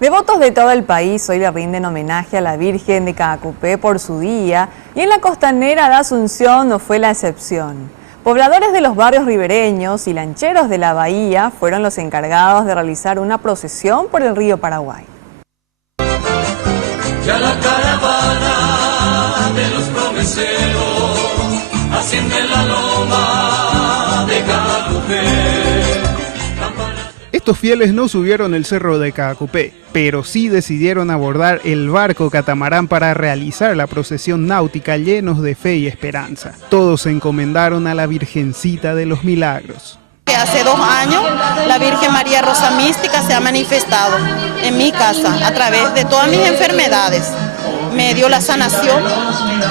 Devotos de todo el país hoy le rinden homenaje a la Virgen de Caacupé por su día y en la costanera de Asunción no fue la excepción. Pobladores de los barrios ribereños y lancheros de la bahía fueron los encargados de realizar una procesión por el río Paraguay. Ya la caravana de los promeseros asciende la loma de Caacupé. Estos fieles no subieron el cerro de Caacupé, pero sí decidieron abordar el barco catamarán para realizar la procesión náutica llenos de fe y esperanza. Todos se encomendaron a la Virgencita de los Milagros. Hace 2 años la Virgen María Rosa Mística se ha manifestado en mi casa a través de todas mis enfermedades. Me dio la sanación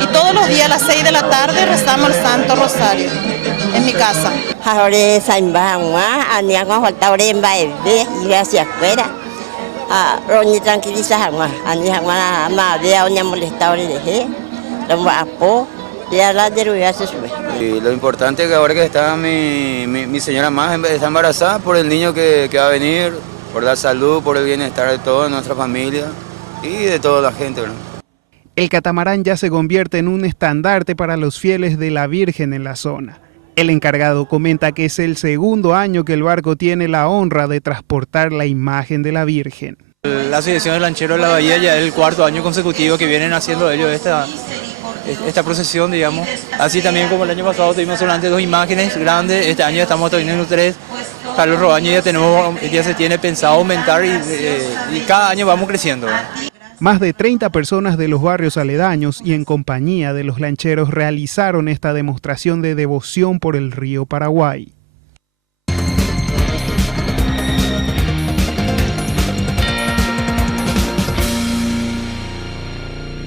y todos los días a las 6 de la tarde rezamos el Santo Rosario en mi casa. Y lo importante es que ahora que está mi señora más está embarazada por el niño que va a venir, por dar salud, por el bienestar de toda nuestra familia y de toda la gente, ¿verdad? El catamarán ya se convierte en un estandarte para los fieles de la Virgen en la zona. El encargado comenta que es el segundo año que el barco tiene la honra de transportar la imagen de la Virgen. La Asociación de Lancheros de la Bahía ya es el 4º año consecutivo que vienen haciendo ellos esta procesión, digamos. Así también como el año pasado tuvimos solamente 2 imágenes grandes, este año estamos teniendo 3. Para los rodaños ya se tiene pensado aumentar y cada año vamos creciendo. Más de 30 personas de los barrios aledaños y en compañía de los lancheros realizaron esta demostración de devoción por el río Paraguay.